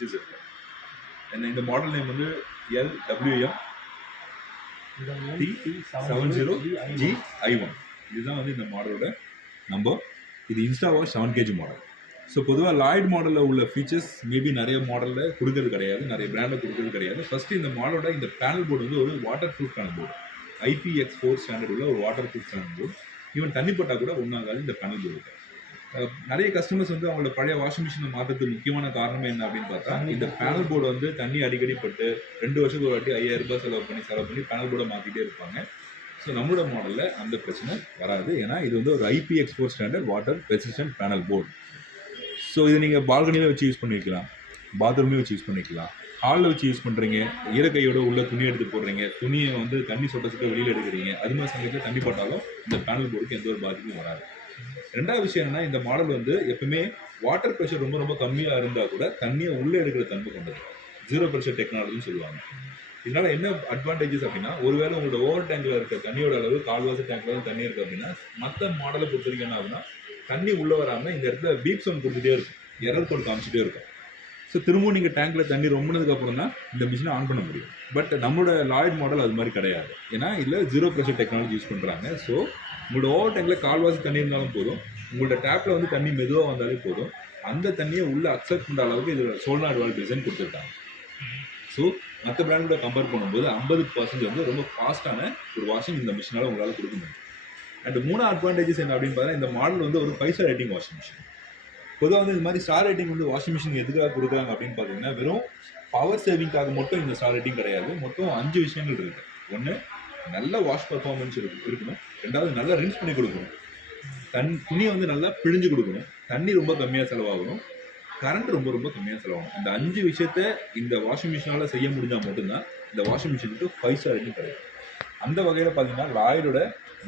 Features இருக்குது. இந்த model name வந்து LWM T70GI1. இதுதான் வந்து இந்த மாடலோட நம்பர். இது இன்ஸ்டாவாஷ் 7 kg மாடல். ஸோ பொதுவாக லாய்ட் மாடலில் உள்ள ஃபீச்சர்ஸ் மேபி நிறைய மாடலில் கொடுக்கறது கிடையாது, நிறைய பிராண்டில் கொடுக்கறது கிடையாது. ஃபஸ்ட்டு இந்த மாடலோட இந்த பேனல் போர்டு வந்து ஒரு water proof panel board, IPX4 standard உள்ள ஒரு water proof panel board. Even தண்ணி பட்டால் கூட ஒன்றாகாது இந்த பேனல் போர்டு. நிறைய கஸ்டமர்ஸ் வந்து அவங்களோட பழைய வாஷிங் மிஷினை மாற்றத்துக்கு முக்கியமான காரணம் என்ன அப்படின்னு பார்த்தா, இந்த பேனல் போர்டு வந்து தண்ணி அடிக்கடி பட்டு 2 வருஷத்துக்கு ஒரு வாட்டி 5000 ரூபாய் செலவு பண்ணி பேனல் போர்டை மாற்றிட்டே இருப்பாங்க. ஸோ நம்மளோட மாடலில் அந்த பிரச்சனை வராது. ஏன்னா இது வந்து ஒரு IPX4 standard water resistant panel board. So இதை நீங்கள் பால்கனியில் வச்சு யூஸ் பண்ணிக்கலாம், பாத்ரூம்லேயும் வச்சு யூஸ் பண்ணிக்கலாம். ஹாலில் வச்சு யூஸ் பண்ணுறீங்க, ஈரக்கையோட உள்ள துணி எடுத்து போடுறீங்க, துணியை வந்து தண்ணி சொட்ட வெளியில் எடுக்கிறீங்க, அது மாதிரி சமயத்தில் தண்ணி பட்டாலும் இந்த பேனல் போர்டுக்கு எந்த ஒரு பாதிப்பும் வராது. ரெண்டாவது விஷயம் என்னன்னா, இந்த மாடல் வந்து எப்பவுமே வாட்டர் ப்ரெஷர் ரொம்ப ரொம்ப கம்மியாக இருந்தால் கூட தண்ணியை உள்ளே எடுக்கிற தன்மை கொண்டது. 0 pressure டெக்னாலஜின்னு சொல்லுவாங்க. இதனால என்ன அட்வான்டேஜஸ் அப்படின்னா, ஒருவேளை உங்களோட ஓவர் டேங்கில் இருக்க தண்ணியோட அளவு கால்வாசி டேங்க்ல தான் தண்ணி இருக்குது அப்படின்னா, மற்ற மாடலை பொறுத்த வரைக்கும் என்ன ஆகுதுன்னா, தண்ணி உள்ளே வராமல் இந்த இடத்துல பீப் சவுண்ட் கொடுத்துட்டே இருக்கும், எரர் கோட் காமிச்சிட்டே இருக்கும். ஸோ திரும்பவும் நீங்கள் டேங்க்கில் தண்ணி ரொம்பினதுக்கு அப்புறம் தான் இந்த மிஷினை ஆன் பண்ண முடியும். பட் நம்மளோட லாய்ட் மாடல் அது மாதிரி கிடையாது. ஏன்னா இதில் 0 pressure டெக்னாலஜி யூஸ் பண்ணுறாங்க. ஸோ உங்களோட ஓவர் டேங்கில் கால்வாசி தண்ணி இருந்தாலும் போதும், உங்களோட டேப்பில் வந்து தண்ணி மெதுவாக வந்தாலே போதும், அந்த தண்ணியை உள்ளே அக்செப்ட் பண்ணுற அளவுக்கு இதில் சோல்னாய்டு வால்வ் டிசைன் கொடுத்துருக்காங்க. ஸோ மற்ற பிராண்டோட கம்பேர் பண்ணும்போது 50% வந்து ரொம்ப ஃபாஸ்ட்டான ஒரு வாஷிங் இந்த மிஷினால் உங்களால் கொடுக்க முடியும். அண்ட் 3 அட்வான்டேஜஸ் என்ன அப்படின்னு பார்த்தா, இந்த மாடல் வந்து ஒரு 5 star ரேட்டிங் வாஷிங் மிஷின். பொதுவாக வந்து இந்த மாதிரி ஸ்டார் ரேட்டிங் வந்து வாஷிங் மிஷின் எதுக்காக கொடுக்குறாங்க அப்படின்னு பார்த்தீங்கன்னா, வெறும் பவர் சேவிங்காக மட்டும் இந்த ஸ்டார் ரேட்டிங் கிடையாது. மொத்தம் 5 விஷயங்கள் இருக்குது. ஒன்று, நல்ல வாஷ் பர்ஃபார்மன்ஸ் இருக்கணும். ரெண்டாவது, நல்லா ரின்ஸ் பண்ணி கொடுக்கணும். துணியை வந்து நல்லா பிழிஞ்சு கொடுக்கணும். தண்ணி ரொம்ப கம்மியாக செலவாகணும். கரண்ட் ரொம்ப ரொம்ப கம்மியாக செலவாகும். இந்த 5 விஷயத்த இந்த வாஷிங் மிஷினால் செய்ய முடிஞ்சால் மட்டும்தான் இந்த வாஷிங் மிஷினுக்கு 5 star ரேட்டிங் கிடைக்கும். அந்த வகையில் பார்த்தீங்கன்னா லாய்டோட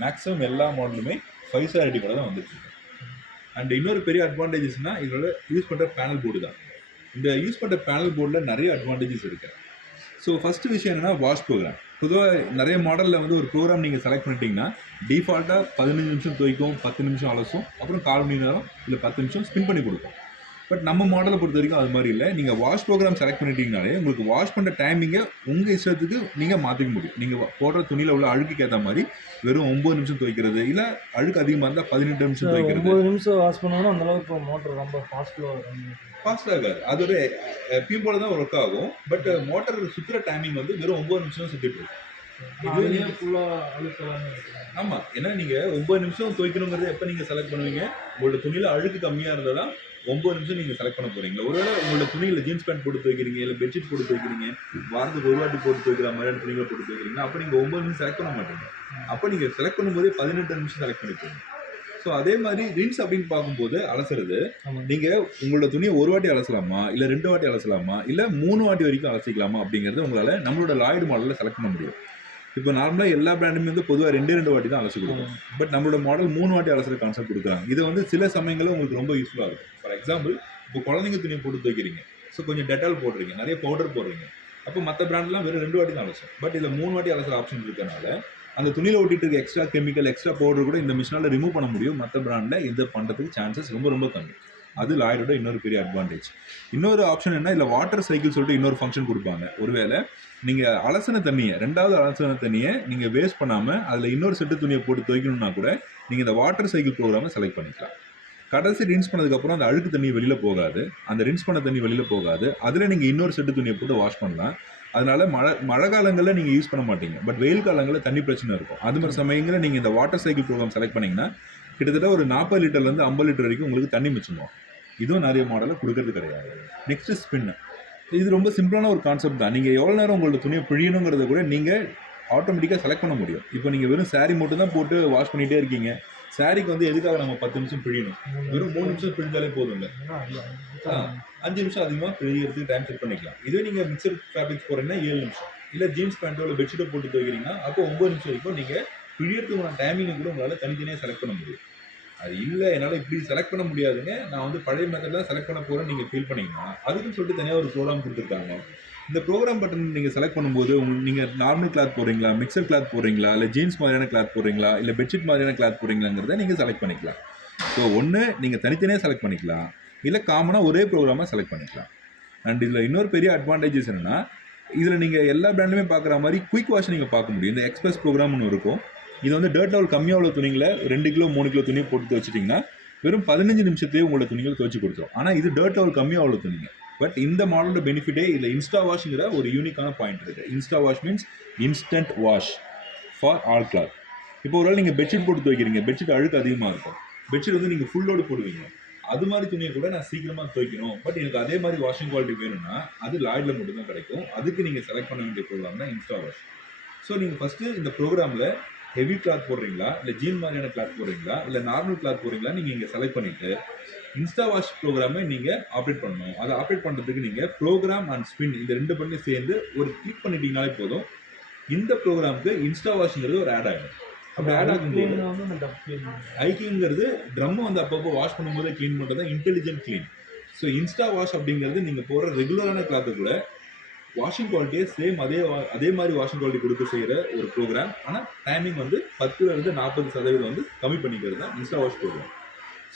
மேக்ஸிமம் எல்லா மாடலுமே 5 star ரேட்டிங்கோட தான் வந்துட்டு இருக்கு. அண்ட் இன்னொரு பெரிய அட்வான்டேஜஸ்னால் இதோட யூஸ் பண்ணுற பேனல் போர்டு தான். இந்த யூஸ் பண்ணுற பேனல் போர்டில் நிறைய அட்வான்டேஜஸ் இருக்குது. ஸோ ஃபஸ்ட்டு விஷயம் என்னென்னா, வாஷ் ப்ரோக்ராம். பொதுவாக நிறைய மாடலில் வந்து ஒரு ப்ரோக்ராம் நீங்கள் செலக்ட் பண்ணிட்டீங்கன்னா டிஃபால்ட்டாக 15 நிமிஷம் துவைக்கும், 10 நிமிஷம் அலசும், அப்புறம் 1/4 மணி நேரம் இல்லை 10 நிமிஷம் ஸ்பின் பண்ணி கொடுக்கும். பட் நம்ம மாடலை பொறுத்த வரைக்கும் அது மாதிரி இல்லை. நீங்கள் வாஷ் ப்ரோக்ராம் செலக்ட் பண்ணிட்டீங்கனாலே உங்களுக்கு வாஷ் பண்ணுற டைமிங்கை உங்கள் இஷ்டத்துக்கு நீங்கள் மாற்றிக்க முடியும். நீங்கள் போடுற துணியில் உள்ள அழுக்குக்கு ஏற்ற மாதிரி வெறும் 9 நிமிஷம் துவைக்கிறது, இல்லை அழுக்கு அதிகமாக இருந்தால் 18 நிமிஷம் துவைக்கிறது. 9 நிமிஷம் வாஷ் பண்ணோன்னா அந்தளவுக்கு மோட்டர் ரொம்ப ஃபாஸ்ட்டாகாது. அது ஒரு எப்பயும் போல தான் ஒர்க் ஆகும். பட் மோட்டர் சுற்றுற டைமிங் வந்து வெறும் 9 நிமிஷம் சுற்றிட்டு இருக்கும். ஆமாம், ஏன்னா நீங்கள் 9 நிமிஷம் துவைக்கணுங்கிறது எப்போ நீங்கள் செலக்ட் பண்ணுவீங்க? உங்களோட துணியில் அழுக்கு கம்மியாக இருந்தால் தான் 9 நிமிஷம் நீங்கள் செலக்ட் பண்ண போகிறீங்க. ஒருவேளை உங்களோட துணியில் ஜீன்ஸ் பேண்ட் போட்டு துவைக்கிறீங்க, இல்லை பெட்ஷீட் போட்டு துவைக்கிறீங்க, வாரத்துக்கு ஒரு வாட்டி போட்டு துவைக்கிற மாதிரியான துணிகளை போட்டு துவைக்கிறீங்கன்னா அப்போ நீங்கள் 9 நிமிஷம் செலக்ட் பண்ண மாட்டீங்க. அப்போ நீங்கள் செலக்ட் பண்ணும்போதே 18 நிமிஷம் செலக்ட் பண்ணிப்பீங்க. ஸோ அதே மாதிரி ரின்ஸ் அப்படின்னு பார்க்கும்போது அலசுறது, நீங்கள் உங்களோட துணியை ஒரு வாட்டி அலசலாமா, இல்லை 2 வாட்டி அலசலாமா, இல்லை 3 வாட்டி வரைக்கும் அலசிக்கலாமா அப்படிங்கிறது உங்களால் நம்மளோட லாய்டு மாடலில் செலக்ட் பண்ண முடியும். இப்போ நார்மலாக எல்லா பிராண்டுமே வந்து பொதுவாக 2 வாட்டி தான் அலசி கொடுக்கும். பட் நம்மளோட மாடல் 3 வாட்டி அலசுற கான்செப்ட் கொடுக்குறாங்க. இது வந்து சில சமயங்களில் உங்களுக்கு ரொம்ப யூஸ்ஃபுல்லாக இருக்கும். ஃபார் எக்ஸாம்பிள், இப்போ குழந்தைங்க துணியை போட்டு துவைக்கிறீங்க, ஸோ கொஞ்சம் டெட்டால் போடுறீங்க, நிறைய பவுடர் போடுறீங்க. அப்போ மற்ற பிராண்ட்லாம் வெறும் 2 வாட்டி தான் அலசும். பட் இதில் 3 வாட்டி அலசுற ஆப்ஷன் இருக்கனால அந்த துணியில் ஒட்டிட்டு இருக்க எக்ஸ்ட்ரா கெமிக்கல், எக்ஸ்ட்ரா பவுடர் கூட இந்த மிஷினால் ரிமூவ் பண்ண முடியும். மற்ற பிராண்டில் இது பண்ணுறதுக்கு சான்சஸ் ரொம்ப ரொம்ப கம்மி. அது லாய்டோட இன்னொரு பெரிய அட்வான்டேஜ். இன்னொரு ஆப்ஷன் என்ன, இல்லை வாட்டர் சைக்கிள் சொல்லிட்டு இன்னொரு ஃபங்க்ஷன் கொடுப்பாங்க. ஒருவேளை நீங்கள் அலசின தண்ணியை, 2வது அலசின தண்ணியை நீங்கள் வேஸ்ட் பண்ணாமல் அதில் இன்னொரு செட்டு துணியை போட்டு துவைக்கணும்னா கூட நீங்கள் இந்த வாட்டர் சைக்கிள் ப்ரோக்ராமை செலக்ட் பண்ணிக்கலாம். கடைசி ரின்ஸ் பண்ணதுக்கப்புறம் அந்த அழுக்கு தண்ணி வெளியில் போகாது, அந்த ரின்ஸ் பண்ண தண்ணி வெளியில் போகாது. அதில் நீங்கள் இன்னொரு செட்டு துணியை போட்டு வாஷ் பண்ணலாம். அதனால் மழை காலங்களில் நீங்கள் யூஸ் பண்ண மாட்டீங்க. பட் வெயில் காலங்களில் தண்ணி பிரச்சனை இருக்கும். அது மாதிரி சமயங்களில் நீங்கள் இந்த வாட்டர் சைக்கிள் ப்ரோக்ராம் செலக்ட் பண்ணிங்கன்னா கிட்டத்தட்ட ஒரு 40 லிட்டர்லேருந்து 50 லிட்டர் வரைக்கும் உங்களுக்கு தண்ணி மிச்சமாகும். இதுவும் நிறைய மாடலில் கொடுக்கறது கிடையாது. Next spin. இது ரொம்ப சிம்பிளான ஒரு கான்செப்ட் தான். நீங்கள் எவ்வளோ நேரம் உங்களோட துணியை பிழியணுங்கிறத கூட நீங்கள் ஆட்டோமேட்டிக்காக செலக்ட் பண்ண முடியும். இப்போ நீங்கள் வெறும் சாரீ மட்டும் தான் போட்டு வாஷ் பண்ணிகிட்டே இருக்கீங்க. சாரீக்கு வந்து எதுக்காக நம்ம 10 நிமிஷம் பிழியணும்? வெறும் 3 நிமிஷம் பிழிஞ்சாலே போதும். இல்லை 5 நிமிஷம் அதிகமாக பிழியறதுக்கு டைம் செட் பண்ணிக்கலாம். இதுவே நீங்கள் மிக்சர் ஃபேப்ரிக்ஸ் போகிறீங்கன்னா 7 நிமிஷம், இல்லை ஜீன்ஸ் பேண்ட்டோ இல்லை பெட்ஷீட்டோ போட்டு துவைக்கிறீங்கன்னா அப்போ 9 நிமிஷம் வரைக்கும் நீங்கள் பிழியறதுக்கான டைமிங்கை கூட உங்களால் தனித்தனியாக செலக்ட் பண்ண முடியும். அது இல்லை என்னால் இப்படி செலக்ட் பண்ண முடியாதுங்க, நான் வந்து பழைய மெத்தடில் செலக்ட் பண்ண போகிறேன்னு நீங்கள் ஃபீல் பண்ணிங்கன்னா அதுக்குன்னு சொல்லிட்டு தனியாக ஒரு ப்ரோக்ராம் கொடுத்துருக்காங்க. இந்த ப்ரோக்ராம் பட்டன் நீங்கள் செலக்ட் பண்ணும்போது நீங்கள் நார்மல் கிளாத் போடுறீங்களா, மிக்சர் கிளாத் போடுறீங்களா, இல்லை ஜீன்ஸ் மாதிரியான கிளாத் போடுறீங்களா, இல்லை பெட்ஷீட் மாதிரியான கிளாத் போடுறீங்களாங்கிறத நீங்கள் செலக்ட் பண்ணிக்கலாம். ஸோ ஒன்று நீங்கள் தனித்தனியாக செலக்ட் பண்ணிக்கலாம், இல்லை காமனாக ஒரே ப்ரோக்ராமாக செலக்ட் பண்ணிக்கலாம். அண்ட் இதில் இன்னொரு பெரிய அட்வான்டேஜஸ் என்னன்னா, இதில் நீங்கள் எல்லா பிராண்டுமே பார்க்குற மாதிரி குயிக் வாஷ் நீங்கள் பார்க்க முடியும். இந்த எக்ஸ்பிரஸ் ப்ரோக்ராம்னு இருக்கும். இது வந்து டர்ட் லெவல் கம்மியாக உள்ள துணிகளை 2 கிலோ 3 கிலோ துணியை போட்டு வச்சுட்டிங்கன்னா வெறும் 15 நிமிஷத்துலேயே உங்களோட துணிகள் துவச்சி கொடுத்துரும். ஆனால் இது டர்ட் லெவல் கம்மியாக உள்ள துணிங்க. பட் இந்த மாடலோட பெனிஃபிட்டே இதில் இன்ஸ்டா வாஷ்ங்கிற ஒரு யூனிக்கான பாயிண்ட் இருக்குது. Insta wash means instant wash for all cloth. இப்போ ஒரு வேளை நீங்கள் பெட்ஷீட் போட்டு துவைக்கிறீங்க, பெட்ஷீட் அழுக்கு அதிகமாக இருக்கும். பெட்ஷீட் வந்து நீங்கள் ஃபுல் லோடு போடுவீங்க. அது மாதிரி துணியை கூட நான் சீக்கிரமாக துவைக்கணும், பட் எனக்கு அதே மாதிரி வாஷிங் குவாலிட்டி வேணும்னா அது லாய்டில் மட்டும்தான் கிடைக்கும். அதுக்கு நீங்கள் செலக்ட் பண்ண வேண்டிய ப்ரோக்ராம் தான் இன்ஸ்டா வாஷ். ஸோ நீங்கள் ஃபஸ்ட்டு இந்த ப்ரோக்ராமில் ஹெவி கிளாத் போடுறீங்களா, இல்லை ஜீன் மாதிரியான கிளாத் போடுறீங்களா, இல்லை நார்மல் கிளாத் போடுறீங்களா, நீங்கள் இங்கே செலக்ட் பண்ணிவிட்டு இன்ஸ்டா வாஷ் ப்ரோக்ராமை நீங்கள் ஆப்ரேட் பண்ணணும். அதை ஆப்ரேட் பண்ணுறதுக்கு நீங்கள் ப்ரோக்ராம் அண்ட் ஸ்பின் இந்த 2 பண்ணி சேர்ந்து ஒரு கிளிக் பண்ணிட்டீங்கனாலே போதும். இந்த ப்ரோக்ராமுக்கு இன்ஸ்டா வாஷ்ங்கிறது ஒரு ஆட் ஆகிடும். அப்படி ஆட் ஆகும்போது ஐக்கிங்கிறது ட்ரம்மை வந்து அப்பப்போ வாஷ் பண்ணும்போது க்ளீன் பண்ணுறது தான் intelligent clean. So insta wash அப்படிங்கிறது நீங்கள் போடுற ரெகுலரான கிளாத்தை கூட வாஷிங் குவாலிட்டியை சேம் அதே மாதிரி வாஷிங் குவாலிட்டி கொடுக்க செய்கிற ஒரு ப்ரோக்ராம். ஆனால் டைமிங் வந்து 10% 40% வந்து கம்மி பண்ணிக்கிறது தான் insta wash program.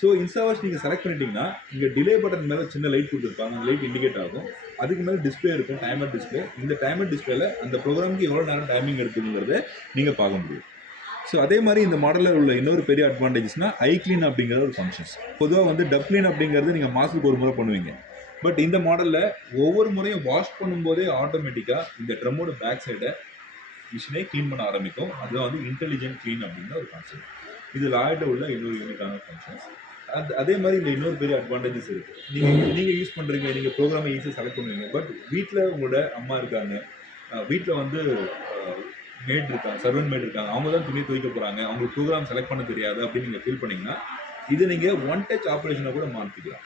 So insta wash நீங்கள் செலக்ட் பண்ணிட்டீங்கன்னா இங்கே டிலே பட்டன் மேலே சின்ன லைட் கொடுத்துருப்பாங்க. அந்த லைட் இண்டிகேட் ஆகும். அதுக்கு மேலே டிஸ்பிளே இருக்கும், டைமர் டிஸ்பிளே. இந்த டைமர் டிஸ்பிளேல அந்த ப்ரோக்ராமுக்கு எவ்வளோ நேரம் டைமிங் எடுக்குங்கிறத நீங்கள் பார்க்க முடியும். ஸோ அதே மாதிரி இந்த மாடலில் உள்ள இன்னொரு பெரிய அட்வான்டேஜஸ்னால் ஐ க்ளீன் அப்படிங்கிற ஒரு ஃபங்க்ஷன்ஸ். பொதுவாக வந்து டப் க்ளீன் அப்படிங்கிறது நீங்கள் மாதத்துக்கு ஒரு முறை பண்ணுவீங்க. பட் இந்த மாடலில் ஒவ்வொரு முறையும் வாஷ் பண்ணும்போதே ஆட்டோமேட்டிக்காக இந்த ட்ரம்மோட பேக் சைடை மிஷினே க்ளீன் பண்ண ஆரம்பிக்கும். அதுதான் வந்து இன்டெலிஜென்ட் க்ளீன் அப்படிங்கிற ஒரு கான்செப்ட். இது லாய்டில் உள்ள இன்னொரு யூனிக்கான ஃபங்க்ஷன்ஸ். அதே மாதிரி இந்த இன்னொரு பெரிய அட்வான்டேஜஸ் இருக்குது. நீங்கள் யூஸ் பண்ணுறீங்க, நீங்கள் ப்ரோக்ராமை ஈஸியாக செலக்ட் பண்ணுவீங்க. பட் வீட்டில் உங்களோட அம்மா இருக்காங்க, வீட்டில் வந்து மேட் இருக்காங்க, சர்வன்ட் மேட் இருக்காங்க, அவங்க தான் துணி துவைக்க போகிறாங்க, அவங்களுக்கு ப்ரோக்ராம் செலக்ட் பண்ண தெரியாது அப்படின்னு நீங்கள் ஃபீல் பண்ணிங்கன்னா இதை நீங்கள் ஒன் டச் ஆப்ரேஷனை கூட மாற்றிக்கலாம்.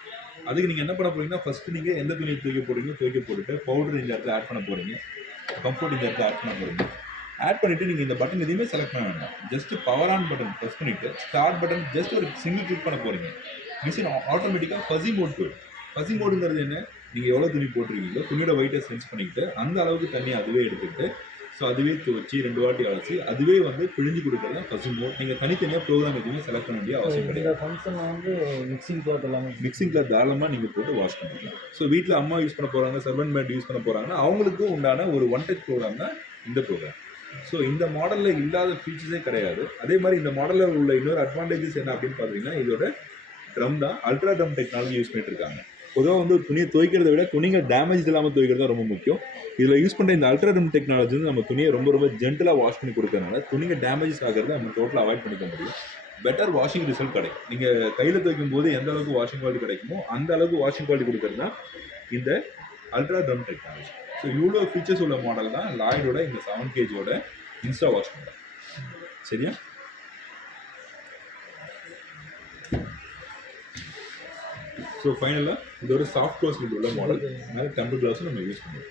அதுக்கு நீங்கள் என்ன பண்ண போகிறீங்கன்னா ஃபஸ்ட்டு நீங்கள் எந்த துணியை துவைக்க போகிறீங்க துவைக்க போட்டுட்டு பவுடர் இந்த இடத்துல ஆட் பண்ண போகிறீங்க, கம்ஃபர்ட் இந்த இடத்துல ஆட் பண்ண போகிறீங்க. ஆட் பண்ணிவிட்டு நீங்கள் இந்த பட்டன் எதுவுமே செலக்ட் பண்ண வேண்டாம். Just power on button press பண்ணிவிட்டு ஸ்டார்ட் பட்டன் ஜஸ்ட் ஒரு சிங்கிள் கிளிக் பண்ண போகிறீங்க. மிஷின் ஆட்டோமேட்டிக்காக ஃபஸி மோட் போயிடும். ஃபஸி மோடுங்கிறது என்ன, நீங்கள் எவ்வளோ துணி போட்டிருக்கீங்களோ துணியோட வெயிட்டை சென்ஸ் பண்ணிக்கிட்டு அந்த அளவுக்கு தண்ணி அதுவே எடுத்துக்கிட்டு ஸோ அதுவே துவச்சி 2 வாட்டி அழைச்சி அதுவே வந்து பிழிஞ்சு கொடுக்குறது தான் ஃபஸி மோட். நீங்கள் தனித்தனியாக ப்ரோக்ராம் எதுவுமே செலக்ட் பண்ண வேண்டிய அவசியம் கிடையாது. ஃபங்க்ஷன் வந்து மிக்சிங் கிளாத் எல்லாமே மிக்சிங் கிளாத் தாராளமாக நீங்கள் போட்டு வாஷ் பண்ணிக்கலாம். ஸோ வீட்டில் அம்மா யூஸ் பண்ண போகிறாங்க, சர்வன்ட் மேட் யூஸ் பண்ண போகிறாங்கன்னா அவங்களுக்கும் உண்டான ஒரு ஒன் டச் ப்ரோக்ராம் தான் இந்த ப்ரோக்ராம். ஸோ இந்த மாடலில் இல்லாத ஃபீச்சர்ஸே கிடையாது. அதே மாதிரி இந்த மாடலில் உள்ள இன்னொரு அட்வான்டேஜஸ் என்ன அப்படின்னு பார்த்தீங்கன்னா இதோட ட்ரம் தான் அல்ட்ரா ட்ரம் டெக்னாலஜி யூஸ் பண்ணிட்டு இருக்காங்க. பொதுவாக வந்து துணியை துவைக்கிறத விட துணிகள் டேமேஜ் இல்லாமல் துவைக்கிறது தான் ரொம்ப முக்கியம். இதில் யூஸ் பண்ணுற இந்த அல்ட்ரா ட்ரம் டெக்னாலஜி வந்து நம்ம துணியை ரொம்ப ரொம்ப ஜென்டலாக வாஷ் பண்ணி கொடுக்கறதுனால துணிகள் டேமேஜஸ் ஆகிறத நம்ம டோட்டலாக அவாய்ட் பண்ணிக்க முடியும். பெட்டர் வாஷிங் ரிசல்ட் கிடைக்கும். நீங்கள் கையில் துவைக்கும் போது எந்த அளவுக்கு வாஷிங் குவாலிட்டி கிடைக்குமோ அந்த அளவுக்கு வாஷிங் குவாலிட்டி கொடுக்கறது தான் இந்த அல்ட்ரா ட்ரம் டெக்னாலஜி. ஸோ இவ்வளோ ஃபீச்சர்ஸ் உள்ள மாடல் தான் லாய்டோட இந்த 7 kg இன்ஸ்டா வாஷ் மாடல். சரியா? ஸோ ஃபைனலாக இது ஒரு சாஃப்ட் க்ளோஸ் லிட் உள்ள மாடல். மேலே டெம்பர் கிளாஸும் நம்ம யூஸ் பண்ணுவோம்.